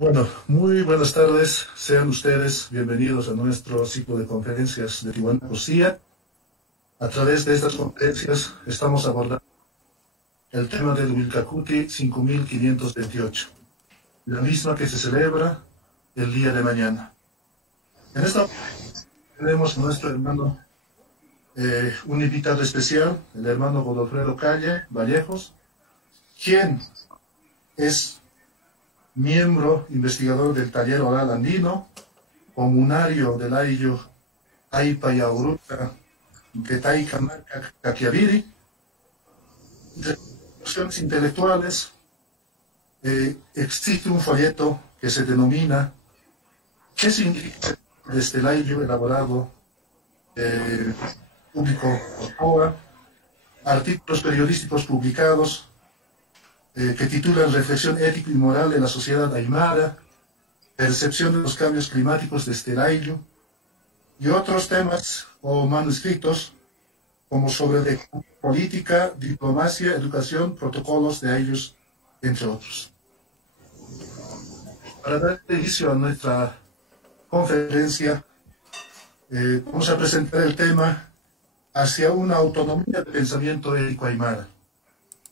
Bueno, muy buenas tardes. Sean ustedes bienvenidos a nuestro ciclo de conferencias de Tijuana Poesía. A través de estas conferencias estamos abordando el tema del Wilcacuti 5528, la misma que se celebra el día de mañana. En esta tenemos a nuestro hermano, un invitado especial, el hermano Godofredo Calle Vallejos, quien es miembro investigador del taller oral andino, comunario del Ayllu Aipa y Auruta, Getay Kamaca Kakiaviri, de cuestiones intelectuales. Existe un folleto que se denomina ¿Qué significa desde el Ayllu elaborado, eh, público por POA? Artículos periodísticos publicados que titulan Reflexión ética y moral de la sociedad aymara, percepción de los cambios climáticos desde el Ayllu, y otros temas o manuscritos como sobre política, diplomacia, educación, protocolos de ellos, entre otros. Para dar inicio a nuestra conferencia, vamos a presentar el tema hacia una autonomía de pensamiento ético aymara.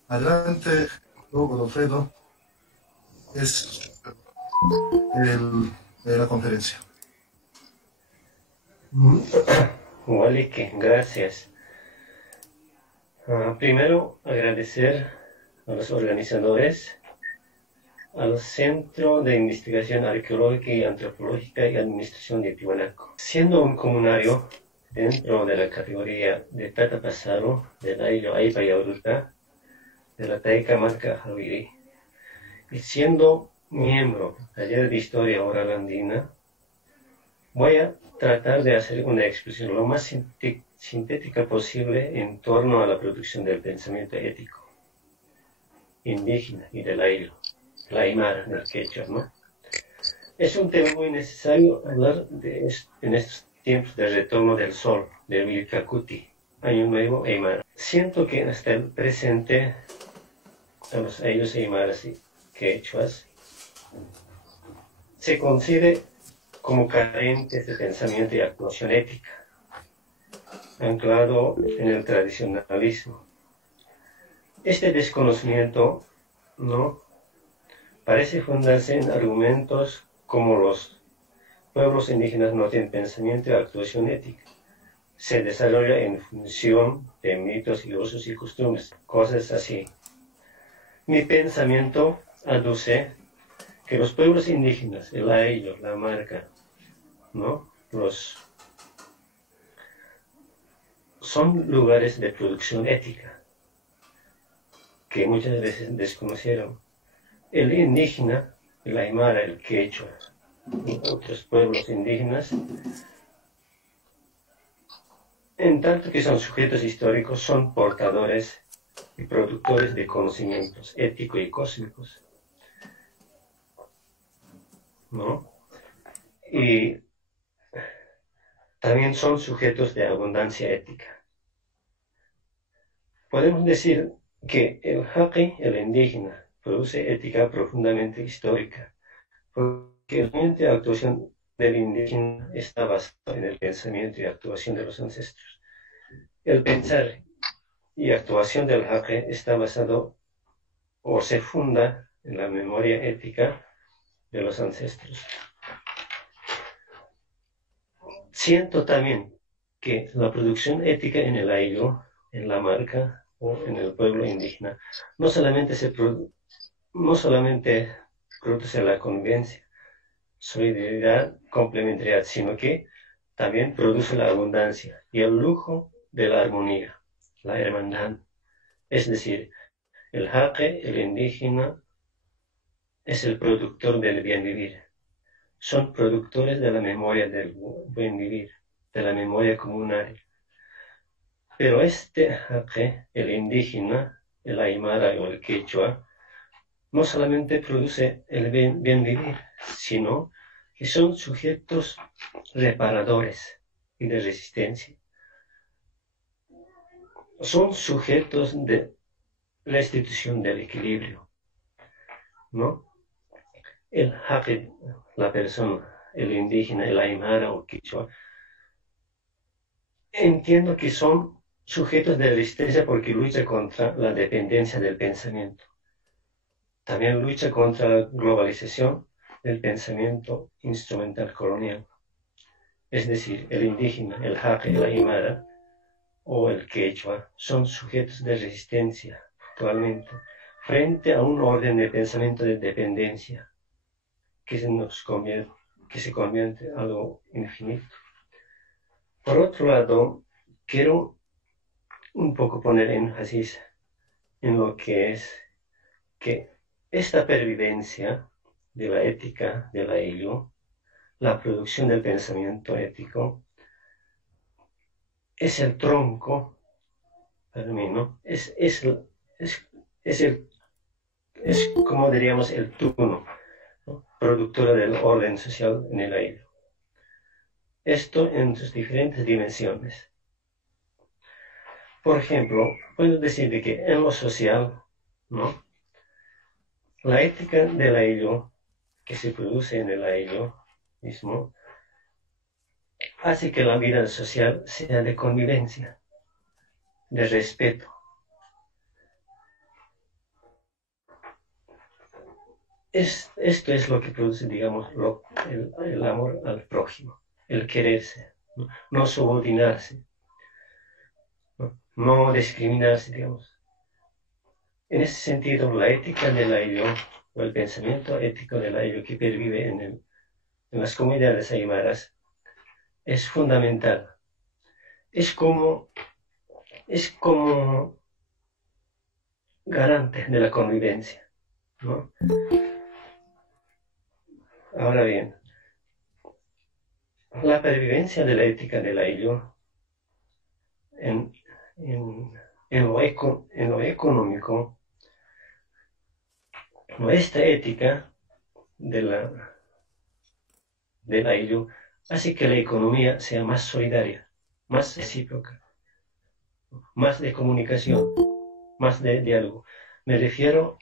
Adelante, Godofredo, es la conferencia. Walike, gracias. Primero, agradecer a los organizadores, al Centro de Investigación Arqueológica y Antropológica y Administración de Tiwanaku. Siendo un comunario dentro de la categoría de Tata Pasaro, del Ayllu Aipa y Auruta, de la Taika Marca Javiri, y siendo miembro del Taller de Historia Oral Andina, voy a tratar de hacer una exposición lo más sintética posible en torno a la producción del pensamiento ético indígena y del Ayllu, la aymara del quechua, ¿no? Es un tema muy necesario hablar en estos tiempos de retorno del sol, del Wilcacuti, Año Nuevo aymara. Siento que hasta el presente a los Ayllus aymaras y quechuas se considera como carentes de pensamiento y actuación ética, anclado en el tradicionalismo. Este desconocimiento, ¿no?, parece fundarse en argumentos como los pueblos indígenas no tienen pensamiento y actuación ética. Se desarrolla en función de mitos y usos y costumbres, cosas así. Mi pensamiento aduce que los pueblos indígenas, el Ayllu, la Marca, ¿no?, son lugares de producción ética que muchas veces desconocieron. El indígena, el aymara, el quechua y otros pueblos indígenas, en tanto que son sujetos históricos, son portadores y productores de conocimientos éticos y cósmicos, ¿no? Y también son sujetos de abundancia ética. Podemos decir que el Jaqui, el indígena, produce ética profundamente histórica, porque la mente de actuación del indígena está basado en el pensamiento y actuación de los ancestros. El pensar y actuación del Jaqui está basado o se funda en la memoria ética de los ancestros. Siento también que la producción ética en el Ayllu, en la Marca o en el pueblo indígena, no solamente produce la convivencia, solidaridad, complementariedad, sino que también produce la abundancia y el lujo de la armonía, la hermandad. Es decir, el Jaqui, el indígena, es el productor del bien vivir. Son productores de la memoria del buen vivir, de la memoria comunal. Pero este Jaqui, el indígena, el aymara o el quechua, no solamente produce el bien vivir, sino que son sujetos reparadores y de resistencia. Son sujetos de la institución del equilibrio, ¿no? el Haque, la persona, el indígena, el aymara o quichua, entiendo que son sujetos de resistencia porque luchan contra la dependencia del pensamiento. También lucha contra la globalización del pensamiento instrumental colonial. Es decir, el indígena, el Haque, el aymara o el quechua son sujetos de resistencia actualmente frente a un orden de pensamiento de dependencia que se convierte en algo infinito. Por otro lado, quiero un poco poner énfasis en lo que es que esta pervivencia de la ética de la ello, la producción del pensamiento ético, es el tronco, para mí, ¿no? Es como diríamos el turno, ¿no? Productora del orden social en el aire. Esto en sus diferentes dimensiones. Por ejemplo, puedo decir de que en lo social, ¿no? La ética del ello que se produce en el ello mismo hace que la vida social sea de convivencia, de respeto. Esto es lo que produce, digamos, el amor al prójimo, el quererse, no subordinarse, no discriminarse, digamos. En ese sentido, la ética de la ello, o el pensamiento ético de la ello que pervive en las comunidades aymaras, es fundamental. Es como garante de la convivencia, ¿no? Ahora bien, la pervivencia de la ética de la ello en lo económico, nuestra ética de la ello hace que la economía sea más solidaria, más recíproca, más de comunicación, más de diálogo. Me refiero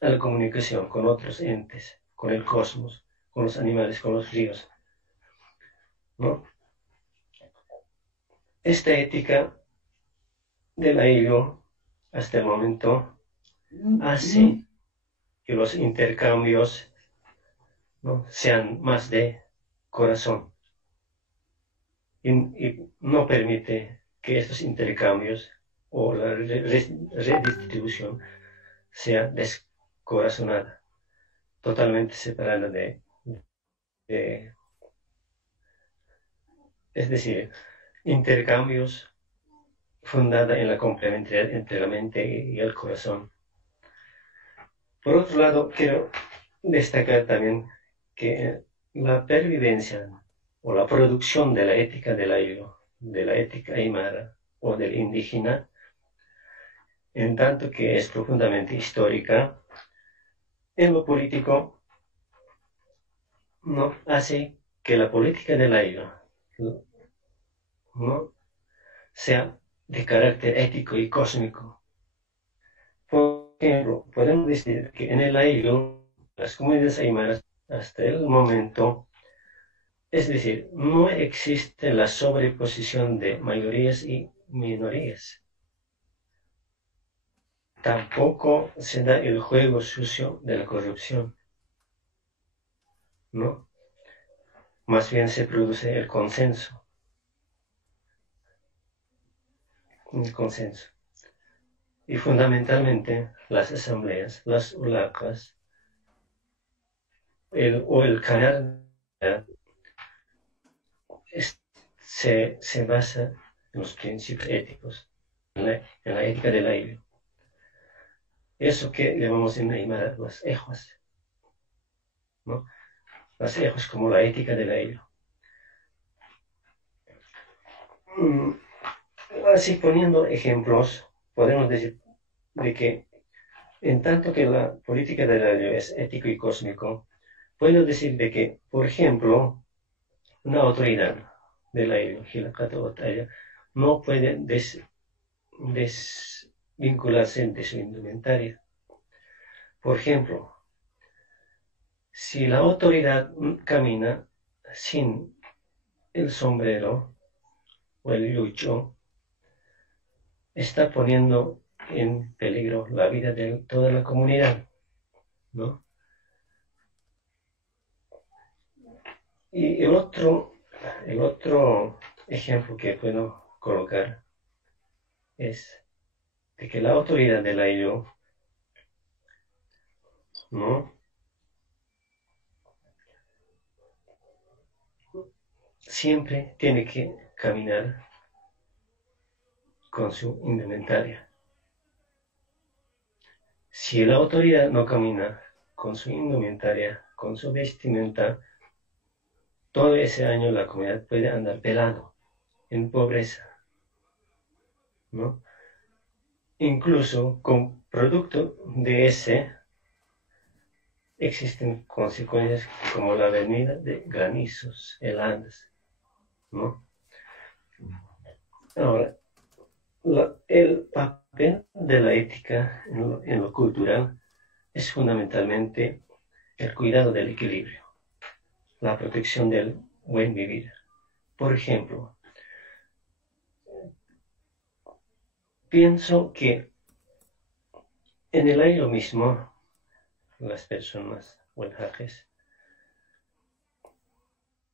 a la comunicación con otros entes, con el cosmos, con los animales, con los ríos, ¿no? Esta ética de la ello, hasta el momento, hace que los intercambios, ¿no? sean más de corazón y no permite que estos intercambios o la redistribución sea descorazonada, totalmente separada es decir, intercambios fundada en la complementariedad entre la mente y el corazón. Por otro lado, quiero destacar también que la pervivencia o la producción de la ética del aire, de la ética aymara o del indígena, en tanto que es profundamente histórica, en lo político no hace que la política del aire no sea de carácter ético y cósmico. Por ejemplo, podemos decir que en el aire las comunidades aymaras hasta el momento, es decir, no existe la sobreposición de mayorías y minorías. Tampoco se da el juego sucio de la corrupción, ¿no? Más bien se produce el consenso. Y fundamentalmente las asambleas, las ulacas, o el canal se basa en los principios éticos, en la ética del aire. Eso que llamamos en Aymara las ejuas, ¿no? Las ejuas como la ética del aire. Así poniendo ejemplos, podemos decir de que en tanto que la política del aire es ético y cósmico, puedo decir de que, por ejemplo, una autoridad del aire, no puede desvincularse de su indumentaria. Por ejemplo, Si la autoridad camina sin el sombrero o el lucho, está poniendo en peligro la vida de toda la comunidad, ¿no? Y el otro ejemplo que puedo colocar es de que la autoridad de la ILO, ¿no? Siempre tiene que caminar con su indumentaria. Si la autoridad no camina con su indumentaria, con su vestimenta, todo ese año la comunidad puede andar pelado, en pobreza, ¿no? Incluso con producto de ese existen consecuencias como la venida de granizos, heladas, ¿no? Ahora, el papel de la ética en lo cultural es fundamentalmente el cuidado del equilibrio, la protección del buen vivir. Por ejemplo, pienso que en el aire mismo, las personas o el jaques,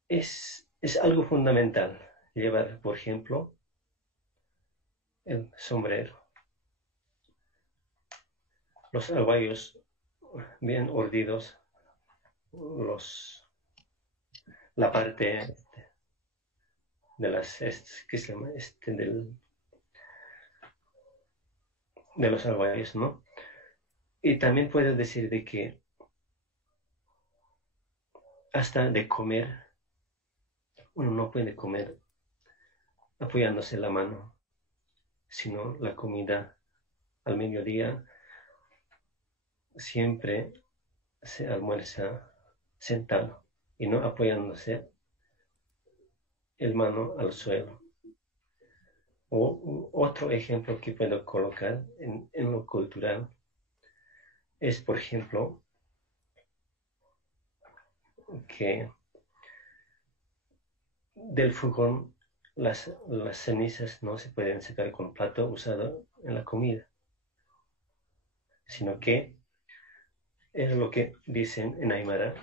es algo fundamental llevar, por ejemplo, el sombrero, los aguayos bien ordidos, la parte de las ¿qué se llama? De los aguayos, ¿no? Y también puedo decir de que hasta de comer, uno no puede comer apoyándose la mano, sino la comida al mediodía siempre se almuerza sentado y no apoyándose el mano al suelo. O otro ejemplo que puedo colocar en lo cultural es, por ejemplo, que del fogón las cenizas no se pueden sacar con plato usado en la comida, sino que es lo que dicen en Aymara,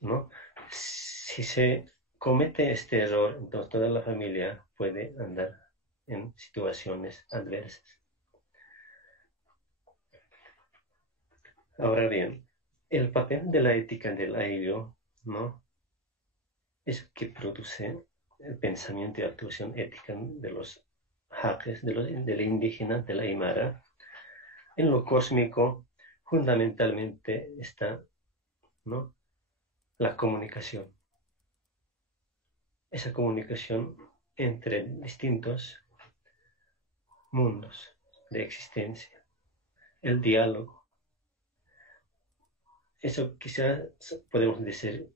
¿no? Si se comete este error, entonces toda la familia puede andar en situaciones adversas. Ahora bien, el papel de la ética del ayllo, ¿no? Es que produce el pensamiento y actuación ética de los jaques, de la indígena, de la Aymara. En lo cósmico, fundamentalmente está, ¿no?, la comunicación. Esa comunicación entre distintos mundos de existencia. El diálogo. Eso quizás podemos decir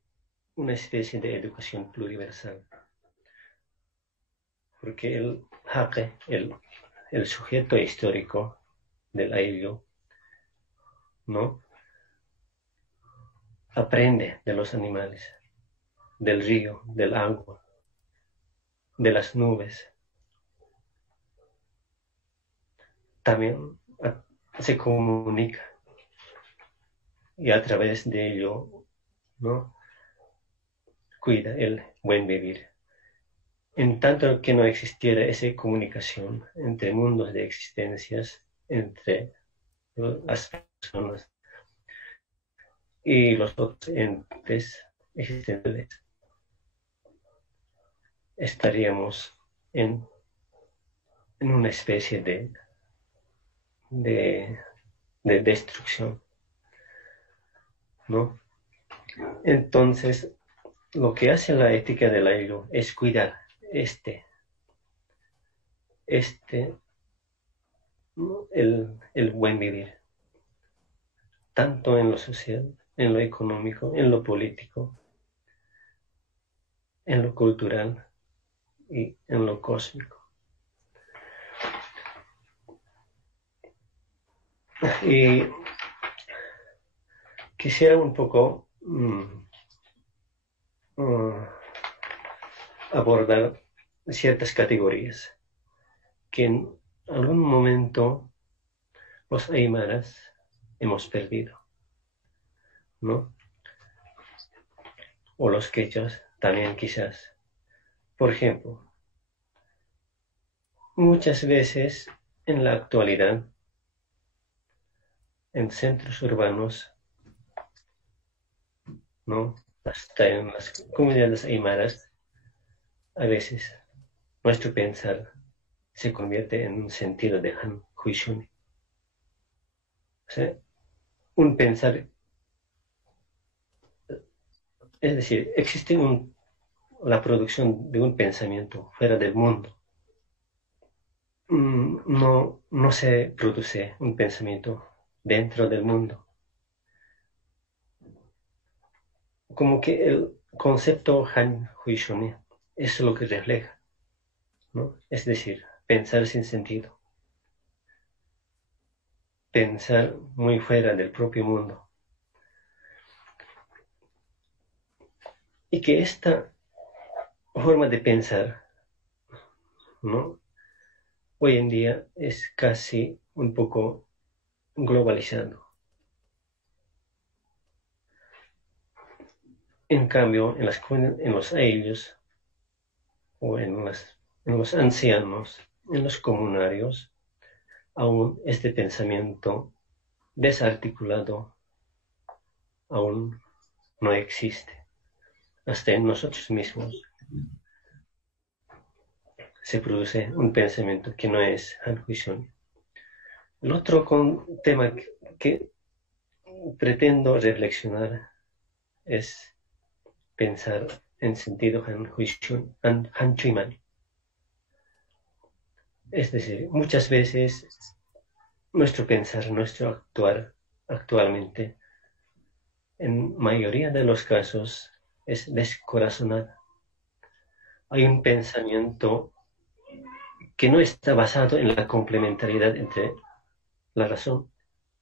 una especie de educación pluriversal. Porque el jaque, el sujeto histórico del ayllo, ¿no?, aprende de los animales, del río, del agua, de las nubes. También se comunica y a través de ello, ¿no?, cuida el buen vivir. En tanto que no existiera esa comunicación entre mundos de existencias, entre las personas y los otros entes existentes, estaríamos en una especie de destrucción, ¿no? Entonces, lo que hace la ética del ayllo es cuidar el buen vivir, tanto en lo social, en lo económico, en lo político, en lo cultural y en lo cósmico. Y quisiera un poco abordar ciertas categorías que en algún momento los aymaras hemos perdido, ¿no? O los quechas también quizás. Por ejemplo, muchas veces en la actualidad, en centros urbanos, ¿no? Hasta en las comunidades aymaras, a veces nuestro pensar se convierte en un sentido de Han Huishuni. O sea, un pensar, es decir, existe la producción de un pensamiento fuera del mundo. No se produce un pensamiento dentro del mundo. Como que el concepto Han Huishuni es lo que refleja, ¿no? Es decir, pensar sin sentido, pensar muy fuera del propio mundo. Y que esta forma de pensar, ¿no? Hoy en día es casi un poco globalizado. En cambio, en los ayllos o en los ancianos, en los comunarios, aún este pensamiento desarticulado aún no existe. Hasta en nosotros mismos se produce un pensamiento que no es Hanhuishon. El otro tema que pretendo reflexionar es pensar en sentido Hanchuiman. Es decir, muchas veces nuestro pensar, nuestro actuar actualmente, en mayoría de los casos, es descorazonado. Hay un pensamiento que no está basado en la complementariedad entre la razón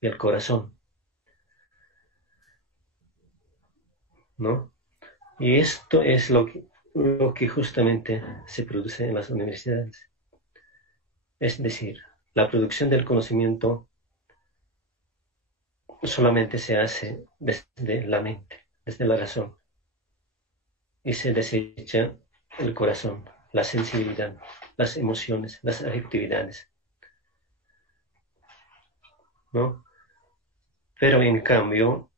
y el corazón, ¿no? Y esto es lo que justamente se produce en las universidades. Es decir, la producción del conocimiento solamente se hace desde la mente, desde la razón, y se desecha el corazón, la sensibilidad, las emociones, las afectividades, ¿no? Pero en cambio,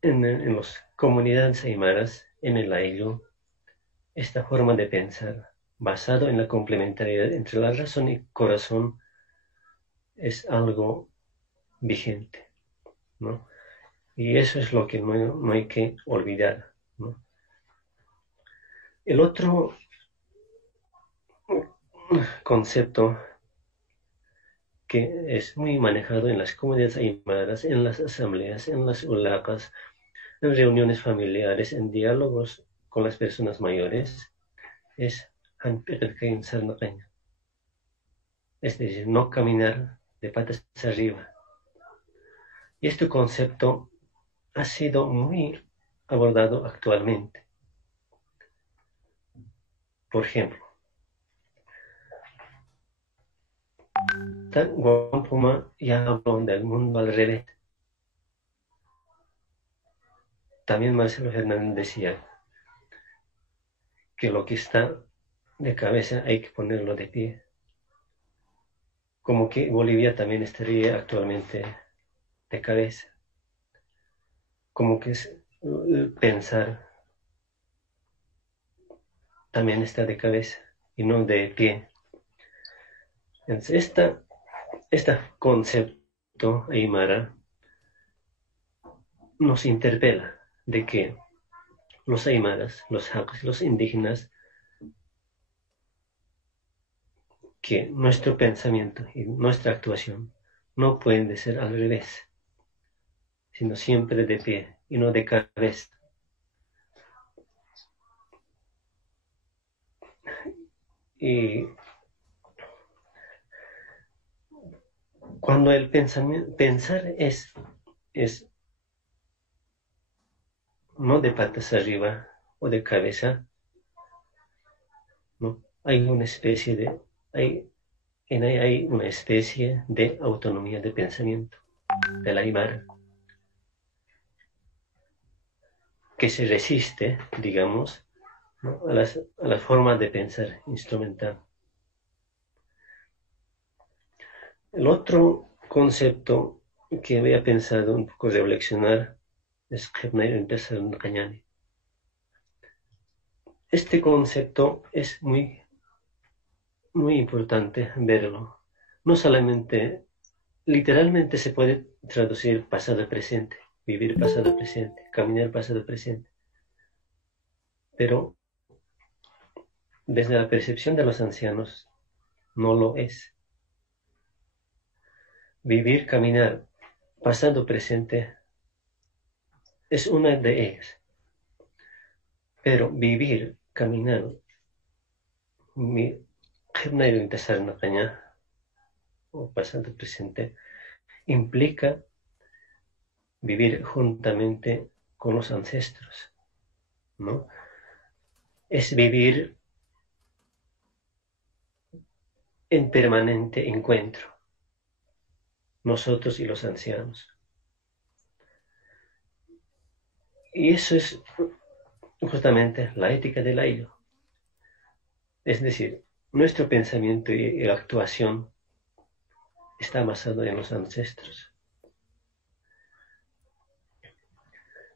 en las comunidades aymaras, en el ayllu, esta forma de pensar, basado en la complementariedad entre la razón y corazón, es algo vigente, ¿no? Y eso es lo que no hay que olvidar, ¿no? El otro concepto que es muy manejado en las comunidades aymaras, en las asambleas, en las ulaqas, en reuniones familiares, en diálogos con las personas mayores, es es decir, no caminar de patas arriba. Y este concepto ha sido muy abordado actualmente. Por ejemplo, Tan Guampuma ya habló del mundo al revés. También Marcelo Fernández decía que lo que está de cabeza hay que ponerlo de pie. Como que Bolivia también estaría actualmente de cabeza. Como que pensar también está de cabeza y no de pie. Entonces, este concepto aymara nos interpela de que los aymaras, los jacos, los indígenas, que nuestro pensamiento y nuestra actuación no pueden de ser al revés, sino siempre de pie y no de cabeza. Y Cuando el pensar es no de patas arriba o de cabeza, ¿no? Hay una especie de, hay una especie de autonomía de pensamiento de la Aymara que se resiste, digamos, ¿no? a las formas de pensar instrumental. El otro concepto que había pensado un poco reflexionar es este concepto es muy importante verlo. No solamente, literalmente se puede traducir pasado-presente, vivir pasado-presente, caminar pasado-presente, pero desde la percepción de los ancianos no lo es. Vivir, caminar pasado-presente es una de ellas, pero vivir, caminar, o pasado-presente, implica vivir juntamente con los ancestros, ¿no? Es vivir en permanente encuentro, nosotros y los ancianos. Y eso es justamente la ética del ayllu. Es decir, nuestro pensamiento y la actuación está basado en los ancestros.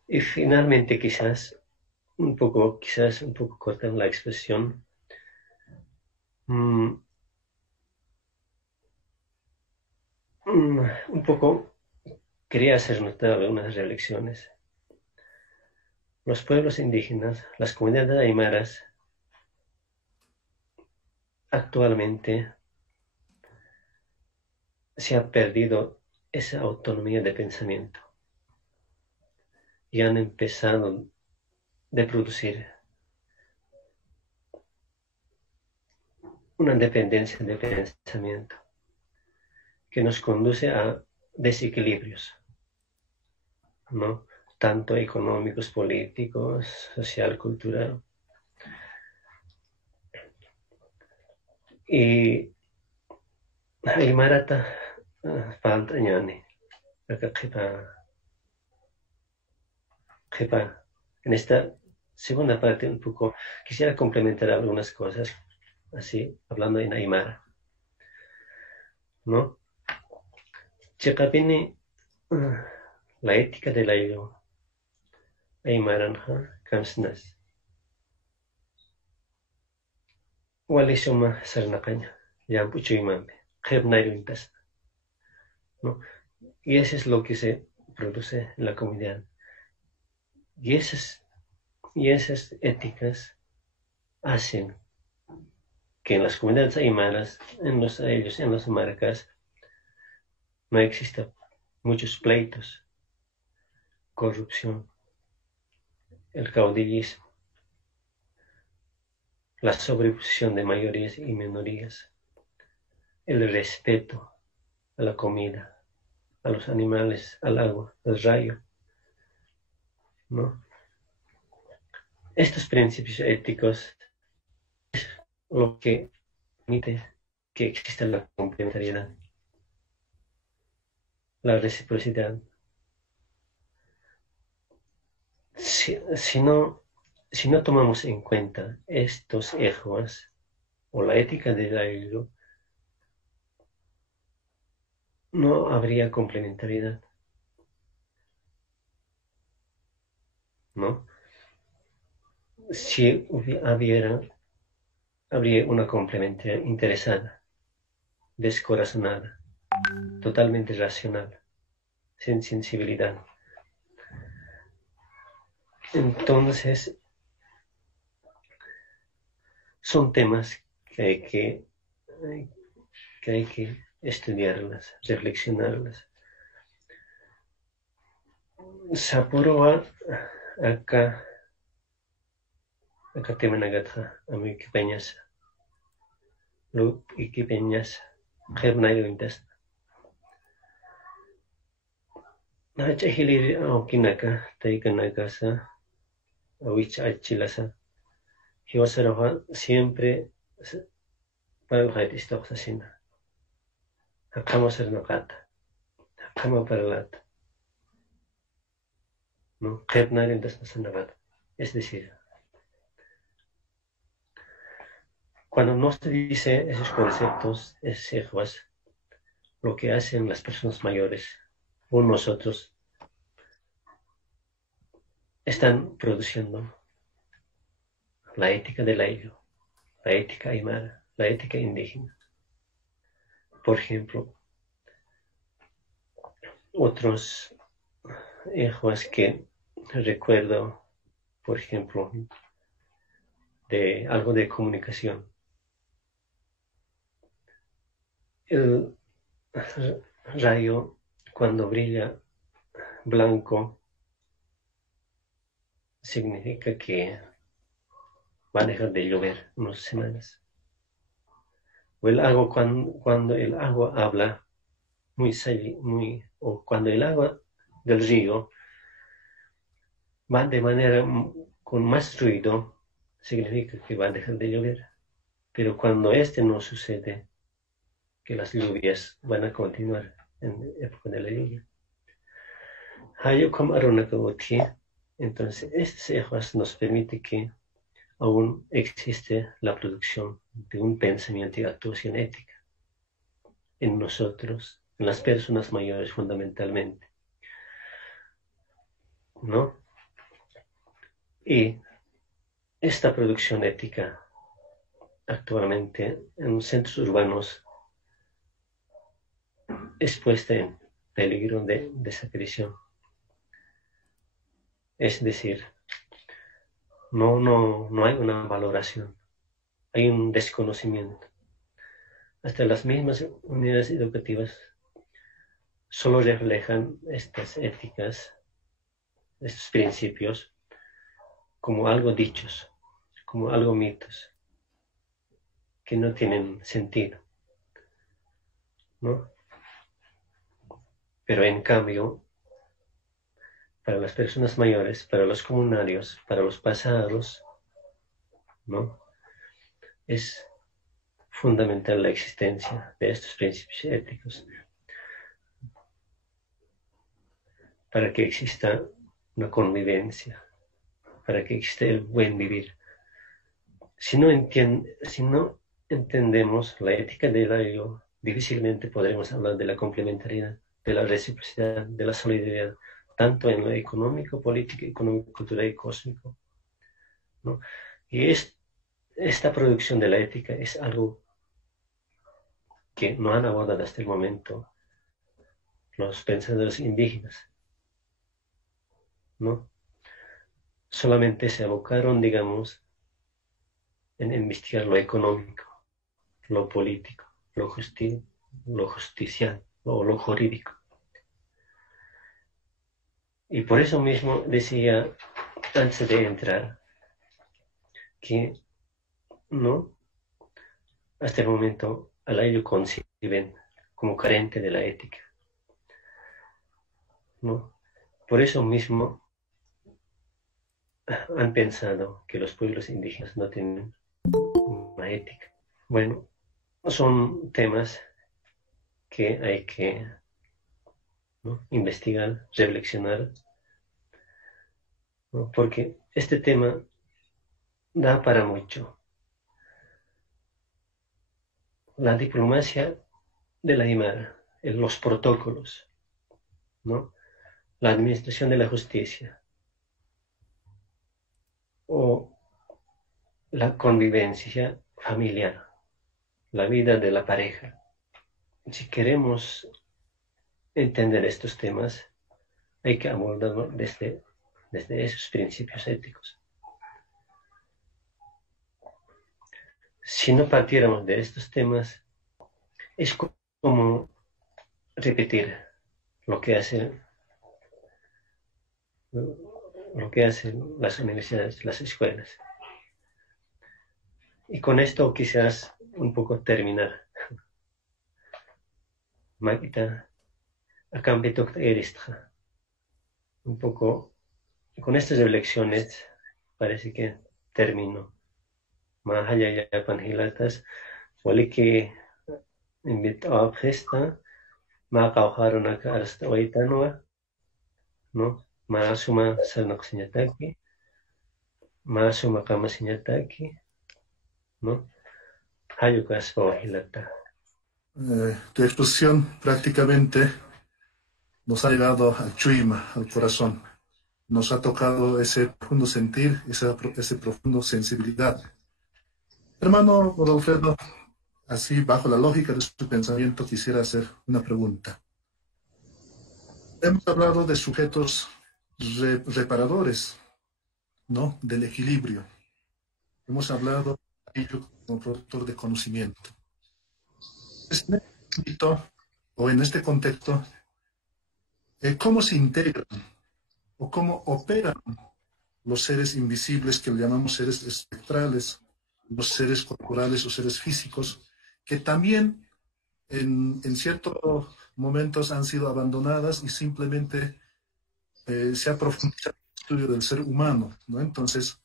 Y finalmente, quizás un poco corta la expresión, un poco quería hacer notar algunas reflexiones. Los pueblos indígenas, las comunidades aymaras, actualmente se ha perdido esa autonomía de pensamiento y han empezado a producir una dependencia de pensamiento que nos conduce a desequilibrios, ¿no? Tanto económicos, políticos, social, cultural. Y Aymarata falta ñani, en esta segunda parte un poco quisiera complementar algunas cosas, así hablando en Aymara, ¿no? Checapini, la ética del ayllu, Aymaranja, Kamsnas. Walisuma sarnaqaña, Yampuchuimame, Jebnairuintas, ¿no? Y eso es lo que se produce en la comunidad. Y esas éticas hacen que en las comunidades aymaras, en los ayllus, en las marcas, no existan muchos pleitos, corrupción, el caudillismo, la sobreposición de mayorías y minorías, el respeto a la comida, a los animales, al agua, al rayo, ¿no? Estos principios éticos es lo que permite que exista la complementariedad, la reciprocidad. Si no tomamos en cuenta estos ejes o la ética del ayllu, no habría complementariedad, ¿no? Si habría una complementariedad interesada, descorazonada, totalmente racional, sin sensibilidad. Entonces, son temas que hay que estudiarlas, reflexionarlas. Sapuroa acá temanagatja amiki peñas, lo iki peñas, jebnaido intas. Nachahili Okinaka, Taikanakasa, Awicha Achilasa, Hiosaraha siempre para el Haiti Stoxasina. Hakama Sernokata, Hakama Paralata, ¿no? Kepnar en Desnasanagata. Es decir, cuando no se dice esos conceptos, esos lo que hacen las personas mayores o nosotros están produciendo la ética del ayllu, la ética aymara, la ética indígena. Por ejemplo, otros hijos que recuerdo, por ejemplo, de algo de comunicación. El rayo, cuando brilla blanco, significa que va a dejar de llover unas semanas. O el agua, cuando el agua habla o cuando el agua del río va de manera con más ruido, significa que va a dejar de llover. Pero cuando este no sucede, que las lluvias van a continuar en época de la lluvia. Entonces, este ejes nos permite que aún existe la producción de un pensamiento y actuación ética en nosotros, en las personas mayores fundamentalmente, ¿no? Y esta producción ética actualmente en centros urbanos es puesta en peligro de desaparición. Es decir, no hay una valoración, hay un desconocimiento. Hasta las mismas unidades educativas solo reflejan estas éticas, estos principios, como algo dichos, como algo mitos, que no tienen sentido, ¿no? Pero en cambio, para las personas mayores, para los comunarios, para los pasados, ¿no? Es fundamental la existencia de estos principios éticos para que exista una convivencia, para que exista el buen vivir. Si no entendemos la ética del ayllu, difícilmente podremos hablar de la complementariedad, de la reciprocidad, de la solidaridad, tanto en lo económico, político, económico, cultural y cósmico, ¿no? Y esta producción de la ética es algo que no han abordado hasta el momento los pensadores indígenas, ¿no? Solamente se abocaron, digamos, en investigar lo económico, lo político, lo justicial o lo jurídico. Y por eso mismo decía, antes de entrar, que no, hasta el momento al ayllu conciben como carente de la ética, ¿no? Por eso mismo han pensado que los pueblos indígenas no tienen una ética. Bueno, son temas que hay que, ¿no?, investigar, reflexionar, ¿no? Porque este tema da para mucho. La diplomacia de la Aymara, los protocolos, ¿no?, la administración de la justicia o la convivencia familiar, la vida de la pareja. Si queremos entender estos temas, hay que abordarlo desde esos principios éticos. Si no partiéramos de estos temas, es como repetir lo que hacen las universidades, las escuelas. Y con esto quizás un poco terminar. Magita, acá me toca eristja. un poco, con estas reflexiones parece que termino. Más allá de panhilatas, wali que invito a gesta, más caujaron acá hasta ahorita, ¿no? Más suma sanok más suma kama siñataki, ¿no? Hayukas o hilata. Tu exposición prácticamente nos ha llegado al chuima, al corazón. Nos ha tocado ese profundo sentir, ese profundo sensibilidad. Hermano Rodolfo, así bajo la lógica de su pensamiento quisiera hacer una pregunta. Hemos hablado de sujetos reparadores, ¿no? Del equilibrio. Hemos hablado de ello como productor de conocimiento. En este ámbito, o en este contexto, ¿cómo se integran o cómo operan los seres invisibles que le llamamos seres espectrales, los seres corporales o seres físicos, que también en ciertos momentos han sido abandonadas y simplemente se ha profundizado en el estudio del ser humano, ¿no? Entonces,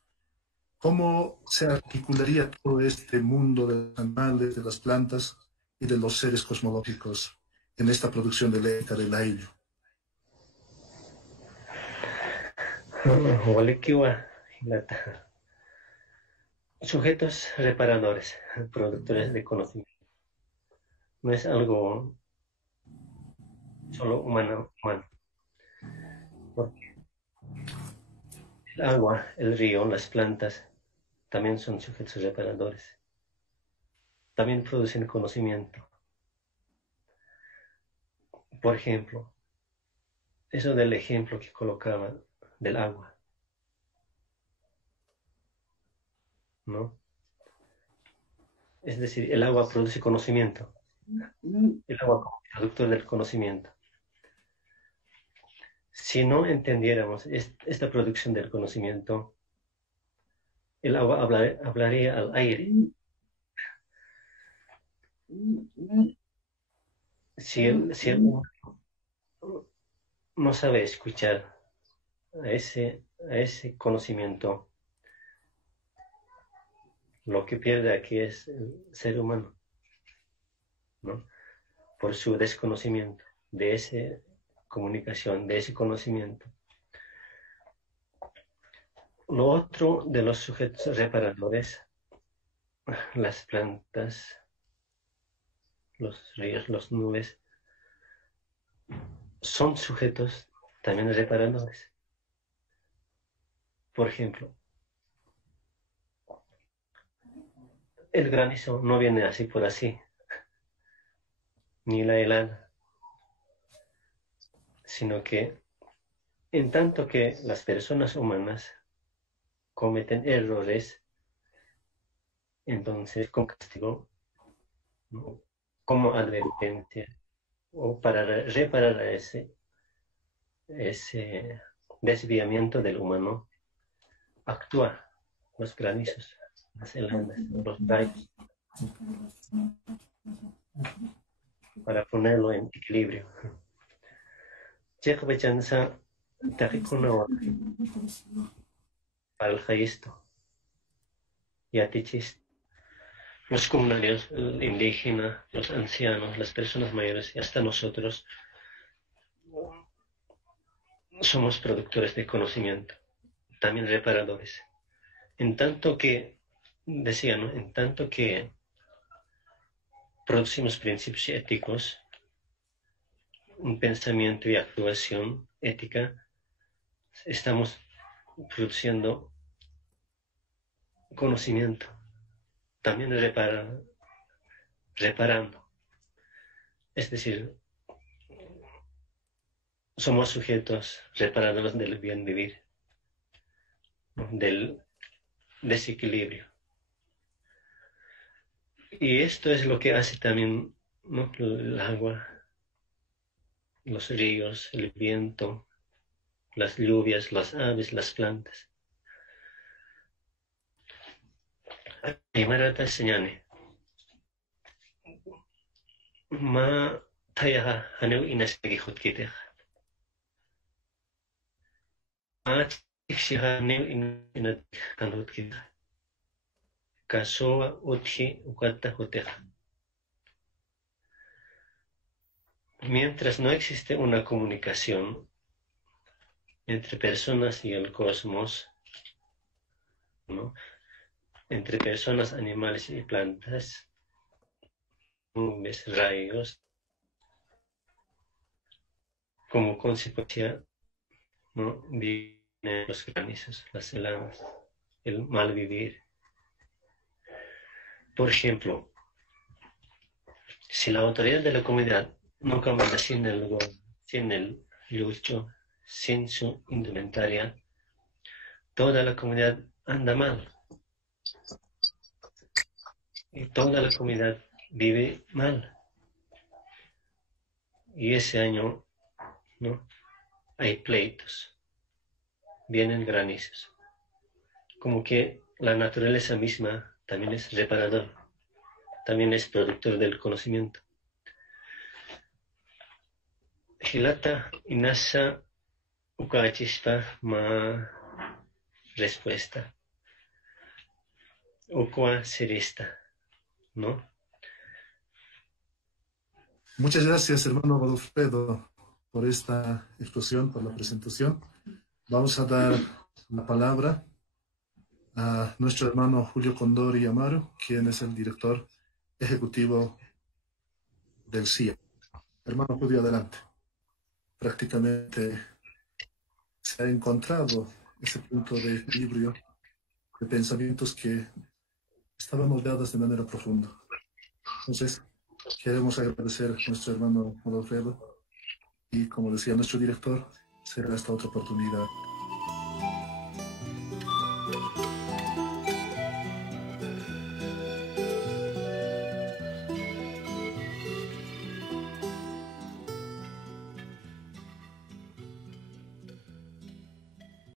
¿cómo se articularía todo este mundo de los animales, de las plantas y de los seres cosmológicos en esta producción de Leica de Laillo? Walikiwa hilata. Sujetos reparadores, productores de conocimiento. No es algo solo humano. Porque el agua, el río, las plantas también son sujetos reparadores. También producen conocimiento. Por ejemplo, eso del ejemplo que colocaba del agua, ¿no? Es decir, el agua produce conocimiento. El agua como productor del conocimiento. Si no entendiéramos esta producción del conocimiento, el agua hablaría al aire. Si el humano no sabe escuchar a ese conocimiento, lo que pierde aquí es el ser humano, ¿no? Por su desconocimiento de esa comunicación, de ese conocimiento. Lo otro de los sujetos reparadores, las plantas, los ríos, las nubes, son sujetos también reparadores. Por ejemplo, el granizo no viene así por así, ni la helada, sino que en tanto que las personas humanas cometen errores, entonces con castigo, ¿no? Como advertencia o para reparar ese desviamiento del humano, actúa los granizos, las heladas, los rayos, para ponerlo en equilibrio. Checa chanza takikuna para el gesto y atichis. Los comunarios, el indígena, los ancianos, las personas mayores y hasta nosotros somos productores de conocimiento, también reparadores. En tanto que, decía, ¿no? En tanto que producimos principios éticos, un pensamiento y actuación ética, estamos produciendo conocimiento, también reparando. Es decir, somos sujetos reparadores del bien vivir, ¿no? Del desequilibrio. Y esto es lo que hace también, ¿no? El agua, los ríos, el viento, las lluvias, las aves, las plantas. Aymarata señane. Ma tayaha haneu inasegi jutkiteja. Mientras no existe una comunicación entre personas y el cosmos, ¿no? Entre personas, animales y plantas, nubes, rayos, como consecuencia, ¿no? Vienen los granizos, las heladas, el mal vivir. Por ejemplo, si la autoridad de la comunidad no camina sin el lucho, sin su indumentaria, toda la comunidad anda mal y toda la comunidad vive mal. Y ese año, ¿no? Hay pleitos, vienen granizos. Como que la naturaleza misma también es reparador, también es productor del conocimiento. Hilata inasa ukachispa ma respuesta. Ukwa serista, ¿no? Muchas gracias, hermano Godofredo, por esta exposición, por la presentación. Vamos a dar la palabra a nuestro hermano Julio Condori Amaro, quien es el director ejecutivo del CIA. Hermano Julio, adelante. Prácticamente se ha encontrado ese punto de equilibrio de pensamientos que estaban moldeados de manera profunda. Entonces, queremos agradecer a nuestro hermano Godofredo y, como decía nuestro director, será esta otra oportunidad